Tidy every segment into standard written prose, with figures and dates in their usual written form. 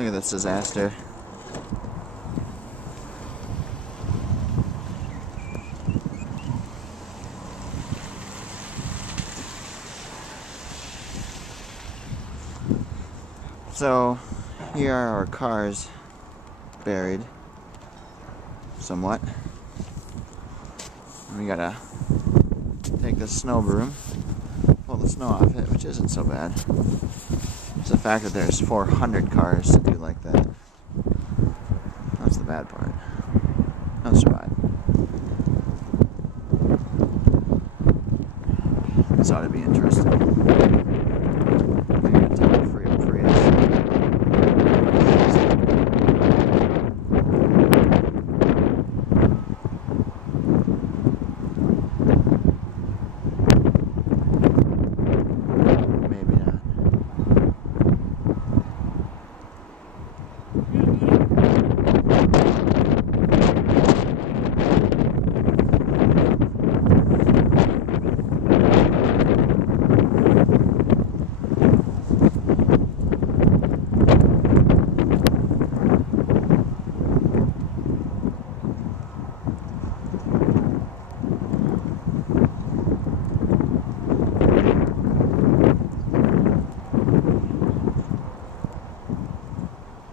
Look at this disaster. So, here are our cars buried somewhat. We gotta take this snow broom, pull the snow off it, which isn't so bad. It's the fact that there's 400 cars to do like that. That's the bad part. I'll survive. This ought to be interesting. Maybe a time free up for maybe not.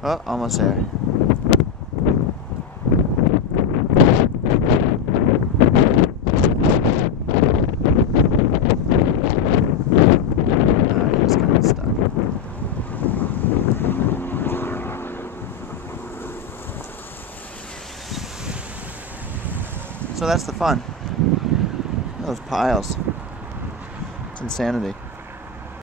Oh, almost there. He's kind of stuck. So that's the fun. Those piles. It's insanity.